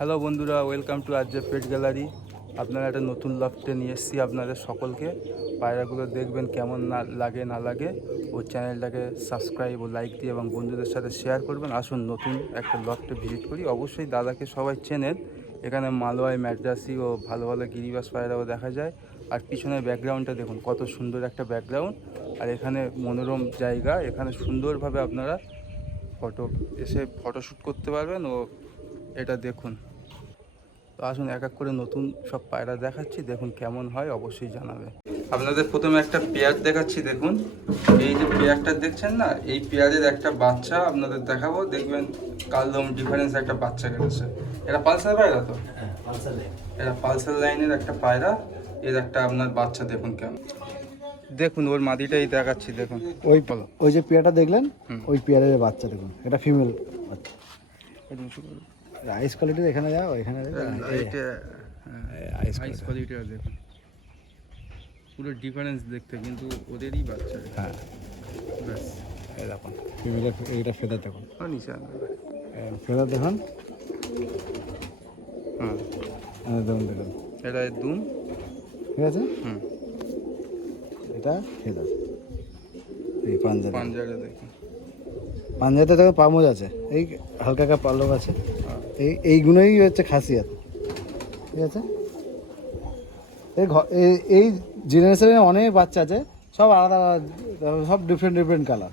Hello বন্ধুরা, welcome to RJ pet gallery. আপনারা একটা নতুন লফটে নিয়ে এসেছি আপনাদের সকলকে। পায়রাগুলো দেখবেন কেমন না লাগে ওর চ্যানেলটাকে সাবস্ক্রাইব ও লাইক দিয়ে এবং বন্ধুদের সাথে শেয়ার করবেন। আসুন নতুন একটা লফটে ভিজিট করি। অবশ্যই দাদাকে সবাই চেনেন। এখানে মালওয়াই, ম্যাড্রাসি ও ভালো ভালো গিরিবাস পায়রাও দেখা যায়। আর পিছনের ব্যাকগ্রাউন্ডটা দেখুন, কত সুন্দর একটা ব্যাকগ্রাউন্ড। আর এখানে মনোরম জায়গা, এখানে সুন্দরভাবে আপনারা ফটোশ্যুট করতে পারবেন। ও এটা দেখুন। তো আসুন এক এক করে নতুন সব পায়রা দেখাচ্ছি, দেখুন কেমন হয় অবশ্যই জানাবে। আপনাদের প্রথমে একটা পেয়ার দেখাচ্ছি, দেখুন এই যে পেয়ারটা দেখছেন না, এই পেয়ারের একটা বাচ্চা আপনাদের দেখাবো, দেখবেন কালদম ডিফারেন্স একটা বাচ্চা কেটেছে। এটা পালসার পায়রা তো, এটা পালসার লাইনের একটা পায়রা। এর একটা আপনার বাচ্চা দেখুন কেমন, দেখুন ওর মাদিটাই দেখাচ্ছি। দেখুন ওই যে পেয়ারটা দেখলেন, ওই পেয়ারের বাচ্চা দেখুন, এটা ফিমেল বাচ্চা। আইস কোয়ালিটি এখানে যাও, এখানে আইস কোয়ালিটিটা দেখুন, পুরো ডিফারেন্স দেখতে, কিন্তু ওদেরই বাচ্চা। হ্যাঁ ব্যাস, এই দেখুন ফিমেলের, এইটা ফেদার দেখুন, নিচে ফেদার দেখুন। হ্যাঁ দেখুন দেখুন, এটা দুম, ঠিক আছে। এটা ফেদার, এই পাঞ্জারে দেখুন, পাঞ্জাতে দেখো পামোজ আছে, এই হালকা হালকা পালক আছে, এইগুলোই হচ্ছে খাসিয়াত, ঠিক আছে। এই জেনারেশনে অনেক বাচ্চা আছে, সব আলাদা আলাদা, সব ডিফারেন্ট ডিফারেন্ট কালার।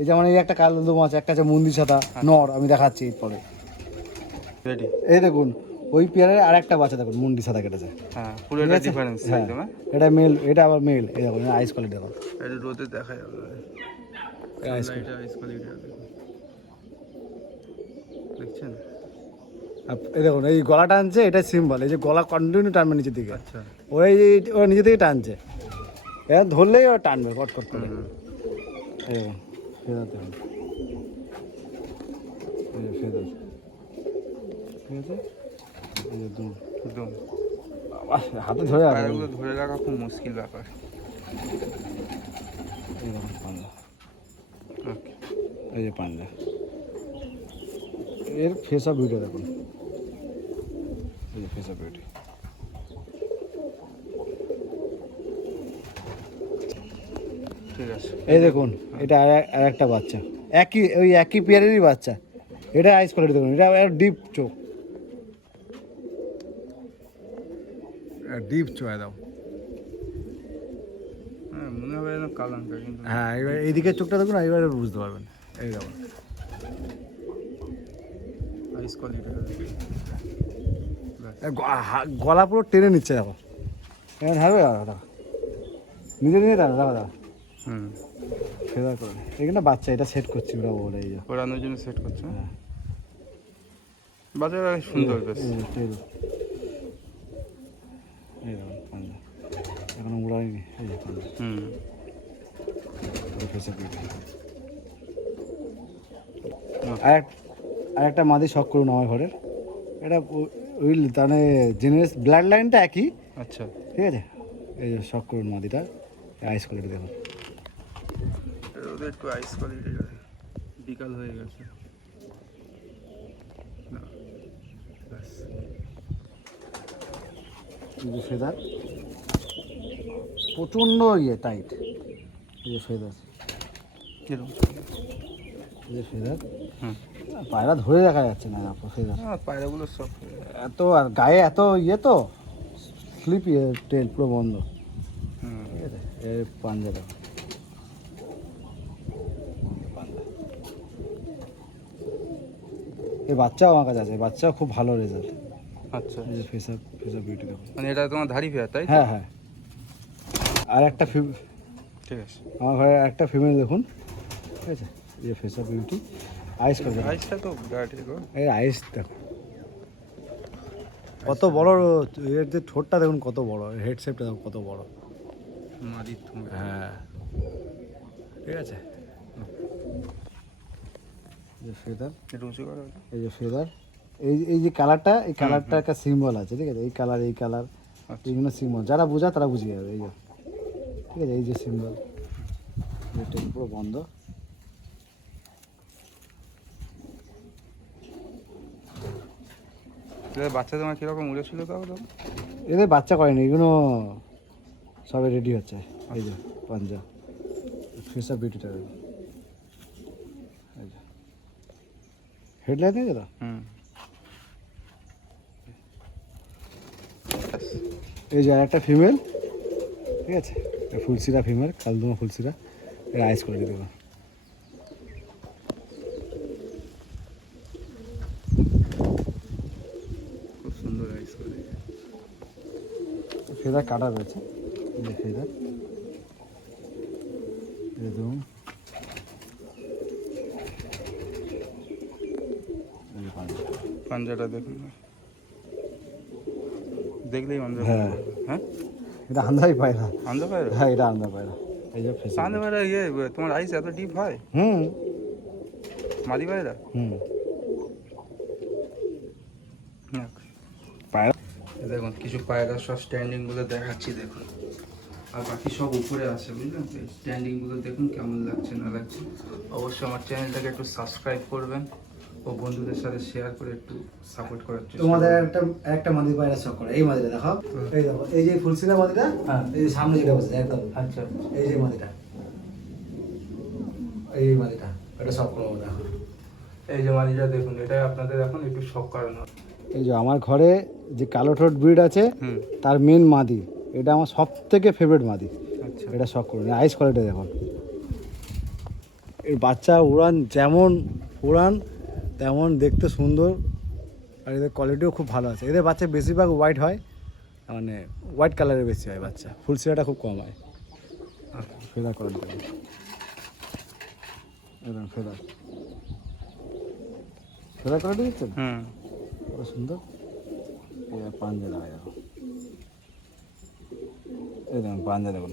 এই যেমন এই একটা কালো মাছ, একটা আছে মন্দির সাদা নর, আমি দেখাচ্ছি পরে। রেডি, এই দেখুন ওই পেয়ারের আর একটা বাচ্চা দেখুন, মুন্ডি সাদা কেটেছে। হ্যাঁ পুরো এটা ডিফারেন্স একদম। এটা মেল, এটা আবার মেল। এই দেখুন আইস কোয়ালিটি দেখুন, এটা রোদে দেখা যাবে, আইস কোয়ালিটি দেখছেন। এই দেখুন এই গলা টানছে, এটা সিম্বল, এই যে গলা কন্টিনিউ টানবে নিচের দিকে। আচ্ছা, ওই নিচে থেকে টানছে, এবার ধরলেই ও টানবে কট কট করে। এই দেখুন ফেদার দেখুন, এই যে ফেদার, ঠিক আছে। এই যে দুম, হাতে ধরে পায়রাগুলো ধরে রাখা খুব মুশকিল ব্যাপার। এই দেখুন পাঞ্জা, ওকে, এই যে পাঞ্জা, এর ফেস অফ বিউটি দেখুন, এই যে ফেস অফ বিউটি। ঠিক আছে, এই দেখুন এটা আর একটা বাচ্চা, একই পেয়ারেরই বাচ্চা। এটা আইস কোয়ালিটি দেখুন, এটা ডিপ চোখ, ডিপ চোখ দাও। হ্যাঁ মনে হবে যেন কালাঙ্কা, কিন্তু হ্যাঁ এবার এইদিকে চোখটা দেখুন, এবারে বুঝতে পারবেন। এই দেখুন আইস কোয়ালিটি, গলা পুরো টেনে নিচ্ছে, দেখো এমন হবে, দাদা নিজে নিজে দাদা দাদা দাদা ফেদার করে এখানে বাচ্চা, এটা সেট করছি ওরা বলে, এই যে ওড়ানোর জন্য সেট করছে। বাচ্চারা সুন্দর বেশ। এই দেখুন পাঞ্জা এখনো উড়ায়নি, এই যে পাঞ্জা। আর একটা মাদি শখ করুন আমার ঘরের, এটা ওই মানে জেনারেস ব্লাড লাইনটা একই। আচ্ছা, ঠিক আছে, এই যে শখ করুন মাদিটা, আইস কোয়ালিটি দেখুন। ওদের একটু আইস কোয়ালিটি, বিকাল হয়ে গেছে। এই যে ফেদার প্রচণ্ড টাইট, এই যে ফেদার, এই যে ফেদার, পায়রা ধরে দেখা যাচ্ছে না ফেদার, পায়রাগুলো সব এত, আর গায়ে এত তো স্লিপ, টেল পুরো বন্ধ। ঠিক আছে, এর পাঞ্জা দেখো, এই বাচ্চাও আমার কাছে আছে, বাচ্চাও খুব ভালো রেজাল্ট। আচ্ছা, এই যে ফেসার বিউটি দেখো, মানে এটা তোমার ধাড়ি ফেয়ার, তাই? হ্যাঁ হ্যাঁ। আর একটা ঠিক আছে, আমার ঘরে একটা ফিমেল দেখুন, ঠিক আছে। এই যে ফেসার বিউটি, আইস করে, আইসটা তো এই আইস দেখো কত বড়, এর যে ঠোঁটটা দেখুন কত বড়, হেড শেপটা দেখুন কত বড়। হ্যাঁ ঠিক আছে। এই যে ফেদার, এই যে ফেদার, এই যে কালারটা, এই কালারটা একটা সিম্বল আছে, ঠিক আছে। এই কালার এইগুলো সিম্বল, যারা বোঝা তারা বুঝে যাবে। এই যে ঠিক আছে, এই যে সিম্বল, পুরো বন্ধ। এদের বাচ্চা তোমার কীরকম উড়েছিল তাও তো? এদের বাচ্চা করেনি, এগুলো সবে রেডি হচ্ছে। এই যে পাঞ্জা ফিশার বিউটিটা, হেডলাইট নেই দাদা। এই যে একটা ফিমেল, ঠিক আছে, ফুলসিরা ফিমেল, কালদমা ফুলসিরা, এর আইস করে দিতে পারো। খুব সুন্দর আইস করে। ফেদার কাটা রয়েছে, এই যে ফেদার একদম পাঞ্জাটা দেখুন, দেখলেই মনে হ্যাঁ। হ্যাঁ, এটা আন্দাই পায়রা। আন্দা পায়রা? হ্যাঁ, এটা আন্দা পায়রা। এই যে ফেস আন্দা পায়রা ইয়ে তোমার আইস এত ডিপ হয়? হুম মাদি পায়রা? হুম যাক। পায়রা দেখুন কিছু পায়রা সব স্ট্যান্ডিংগুলো দেখাচ্ছি দেখুন, আর বাকি সব উপরে আছে বুঝলেন তো। স্ট্যান্ডিংগুলো দেখুন কেমন লাগছে না লাগছে। অবশ্যই আমার চ্যানেলটাকে একটু সাবস্ক্রাইব করবেন ও বন্ধুদের সাথে শেয়ার করে একটু সাপোর্ট করার চেষ্টা তোমাদের করবেন। একটা মাদি পায়রা শখ করে। এই মাদিটা দেখো, এই দেখো, এই যে ফুলসিরা মাদিটা, হ্যাঁ। এই যে সামনে যেটা বসে একদম, আচ্ছা, এই যে মাদিটা, এই মাদিটা, এটা শখ করবো দেখো। এই যে মাদিটা দেখুন, এটাই আপনাদের এখন একটু শখ করানো। এই যে আমার ঘরে যে কালো ঠোঁট ব্রিড আছে, তার মেন মাদি, এটা আমার সব থেকে ফেভারিট মাদি। আচ্ছা, এটা শখ করুন। আইস কোয়ালিটি দেখুন, এর বাচ্চা উড়ান যেমন উড়ান তেমন দেখতে সুন্দর, আর এদের কোয়ালিটিও খুব ভালো আছে। এদের বাচ্চা বেশিরভাগ হোয়াইট হয়, মানে হোয়াইট কালারের বেশি হয় বাচ্চা, ফুলসিরাটা খুব কম হয়। ফেদার কোয়ালিটি একদম ফেদার ফেদার কোয়ালিটি দেখছেন কত সুন্দর। পাঞ্জা দেখা যাবে, এই দেখুন পাঞ্জা দেখুন,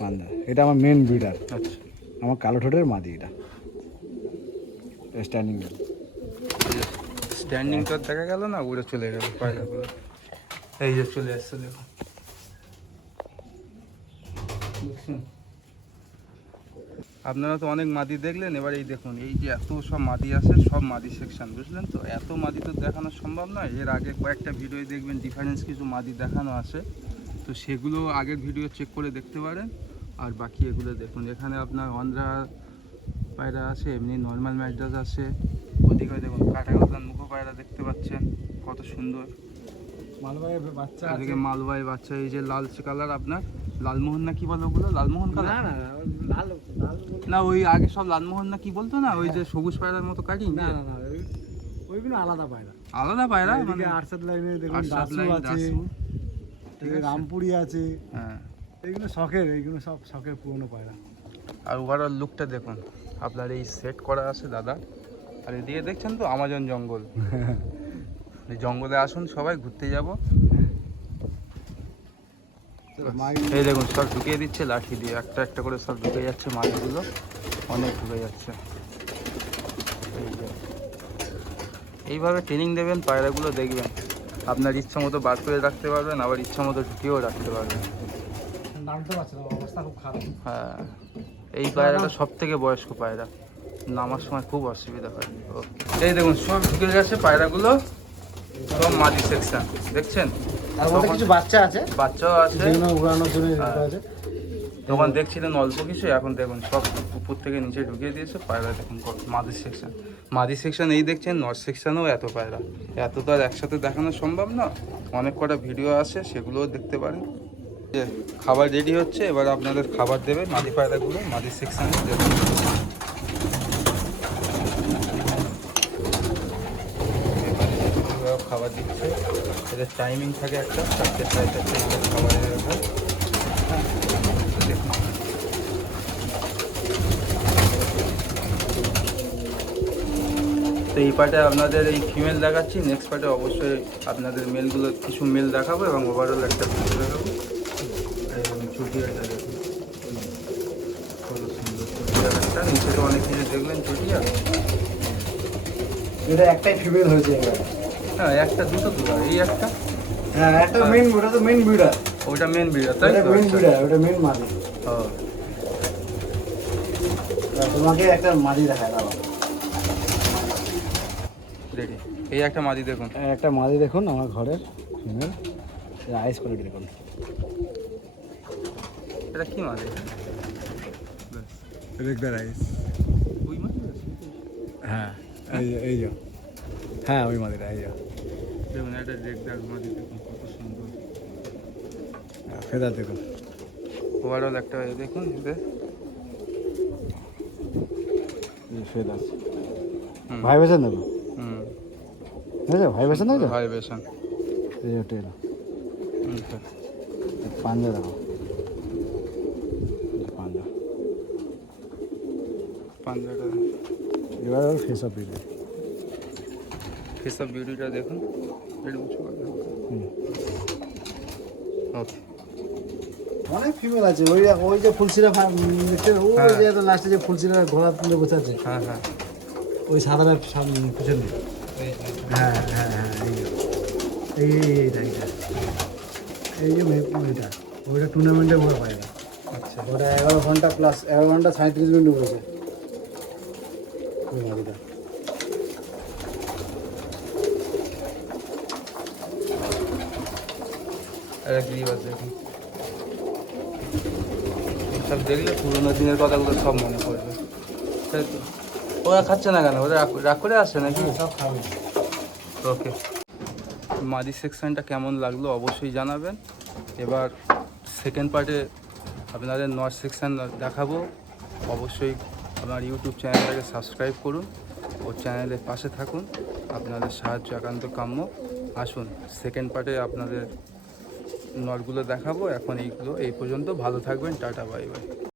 পাঞ্জা। এটা আমার মেন ব্রিডার। আচ্ছা, আমার কালো ঠোঁটের মাদি, এটা স্ট্যান্ডিং গেল। স্ট্যান্ডিং তো আর দেখা গেল না, উড়ে চলে গেল পায়রাগুলো। এই যে চলে আসছে দেখুন, দেখছেন? আপনারা তো অনেক মাদি দেখলেন, এবার এই দেখুন, এই যে এত সব মাদি আছে, সব মাদি সেকশন, বুঝলেন তো। এত মাদি তো দেখানো সম্ভব নয়। এর আগে কয়েকটা ভিডিও দেখবেন ডিফারেন্স কিছু মাদি দেখানো আছে, তো সেগুলো আগের ভিডিও চেক করে দেখতে পারেন। আর বাকি এগুলো দেখুন, এখানে আপনার অন্ধ্রা পায়রা আছে, এমনি নর্মাল ম্যাড্রাস আছে। ওদিকে দেখুন কাটাগোদান মুখো পায়রা দেখতে পাচ্ছেন কত সুন্দর। মালবাইয়ের বাচ্চা এদিকে মালবাই বাচ্চা, এই যে লাল কালার আপনার লালমোহন না কি বলে ওগুলো, লালমোহন কালার না লাল না, ওই আগে সব লালমোহন না কি বলতো না, ওই যে সবুজ পায়রার মতো কাটিং। না না না, ওইগুলো আলাদা পায়রা। আলাদা পায়রা মানে এদিকে আরশাদ লাইনে দেখুন আরশাদ দাসু লাইন, আছে, দাসু, ঠিক আছে। রামপুরি আছে, হ্যাঁ। এইগুলো শখের, এইগুলো সব শখের পুরনো পায়রা। আর ওভারঅল লুকটা দেখুন, আপনার এই সেট করা আছে দাদা। আর এদিকে দেখছেন তো আমাজন জঙ্গল, এই জঙ্গলে আসুন সবাই ঘুরতে যাব। এই দেখুন সব ঢুকিয়ে দিচ্ছে লাঠি দিয়ে, একটা একটা করে সব ঢুকে যাচ্ছে মাছগুলো, অনেক ঢুকে যাচ্ছে। এই যে এইভাবে ট্রেনিং দেবেন, পায়রাগুলো দেখবেন আপনার ইচ্ছা মতো বার করে রাখতে পারবেন, আবার ইচ্ছা মতো ঢুকিয়েও রাখতে পারবেন। নামতে পারছে না, অবস্থা খুব খারাপ। হ্যাঁ, এই পায়রাটা সব থেকে বয়স্ক পায়রা, নামার সময় খুব অসুবিধা হয়। এই দেখুন সব ঢুকে গেছে পায়রাগুলো, সব মাদি সেকশন দেখছেন। তার মধ্যে কিছু বাচ্চা আছে, বাচ্চাও আছে, যেগুলো উড়ানোর জন্য রেখে আছে। তখন দেখছিলেন অল্প কিছু, এখন দেখুন সব উপর থেকে নিচে ঢুকিয়ে দিয়েছে পায়রা। দেখুন মাদি সেকশন, মাদি সেকশন এই দেখছেন, নর্থ সেকশনেও এত পায়রা, এত তো আর একসাথে দেখানো সম্ভব না। অনেক কটা ভিডিও আছে, সেগুলোও দেখতে পারেন। যে খাবার রেডি হচ্ছে, এবার আপনাদের খাবার দেবে মাদি পায়রাগুলো মাদি সেকশনে। দেখুন খাবার দিচ্ছে, এদের টাইমিং থাকে একটা 4টে 4:30 খাবারের ব্যাপার। দেখুন তো এই পার্টে আপনাদের এই ফিমেল দেখাচ্ছি, নেক্সট পার্টে অবশ্যই আপনাদের মেলগুলো কিছু মেল দেখাবো এবং ওভারঅল একটা ভিডিও দেখাবো। চুটিয়াটা দেখুন কত সুন্দর, চুটিয়া একটা নিচে তো অনেক কিছু দেখলেন চুটিয়া। এটা একটাই ফিমেল হয়েছে এবার। হ্যাঁ, একটা দুটো দুটো, এই একটা, হ্যাঁ একটা মেন, ওটা তো মেন ব্রিডার, ওইটা মেন বিড়া তাই ওটা তো? মেন ব্রিডার, ওটা মেন মাদি। ও তোমাকে একটা মাদি দেখায় দাও। রেডি। এই একটা মাদি দেখুন, একটা মাদি দেখুন আমার ঘরের ফিমেল, আইস কোয়ালিটি দেখুন। এটা কি মাদি? রেগদার আইস। ওই মাদি? হ্যাঁ এই যে, হ্যাঁ ওই মাদিটা এই যে। দেখুন একটা রেগদার মাদি দেখুন কত সুন্দর। ফেদার দেখুন। ওভারঅল একটা দেখুন ফেদার ভাইব্রেশন দেখুন, বুঝলে ভাইব্রেশন দেখো, ভাইব্রেশন। এই যে টেল, পাঞ্জা দেখো, পাঞ্জা। পাঞ্জাটা এবার face of beauty. Face of বিউটিটা দেখুন, একটু উঁচু করে দেখুন। ওকে, অনেক ফিমেল আছে। ওই যে ফুলসিরা দেখতে, ওই যে লাস্টে যে ফুলসিরা ঘোড়া তুলে বসে আছে, হ্যাঁ হ্যাঁ, ওই সাদার সামনে পিছনে। হ্যাঁ হ্যাঁ হ্যাঁ এইটা এই যে মেয়েটা, ওইটা টুর্নামেন্টে ওরা পায় না। আচ্ছা, ওটা 11 ঘন্টা প্লাস, 11 ঘন্টা 37 মিনিট উঠেছে ওই গাড়িটা। একটা গ্রিবাস দেখুন। সব দেখলে পুরোনো দিনের কথাগুলো সব মনে পড়বে, তাই তো? ওরা খাচ্ছে না কেন? ওরা রাগ করে আসছে নাকি? সব খাবে। ওকে, মাদি সেকশনটা কেমন লাগলো অবশ্যই জানাবেন। এবার সেকেন্ড পার্টে আপনাদের নর্থ সেকশন দেখাবো। অবশ্যই আপনার ইউটিউব চ্যানেলটাকে সাবস্ক্রাইব করুন ও চ্যানেলের পাশে থাকুন, আপনাদের সাহায্য একান্ত কাম্য। আসুন সেকেন্ড পার্টে আপনাদের নটগুলো দেখাবো। এখন এই পর্যন্ত, ভালো থাকবেন, টাটা বাই বাই।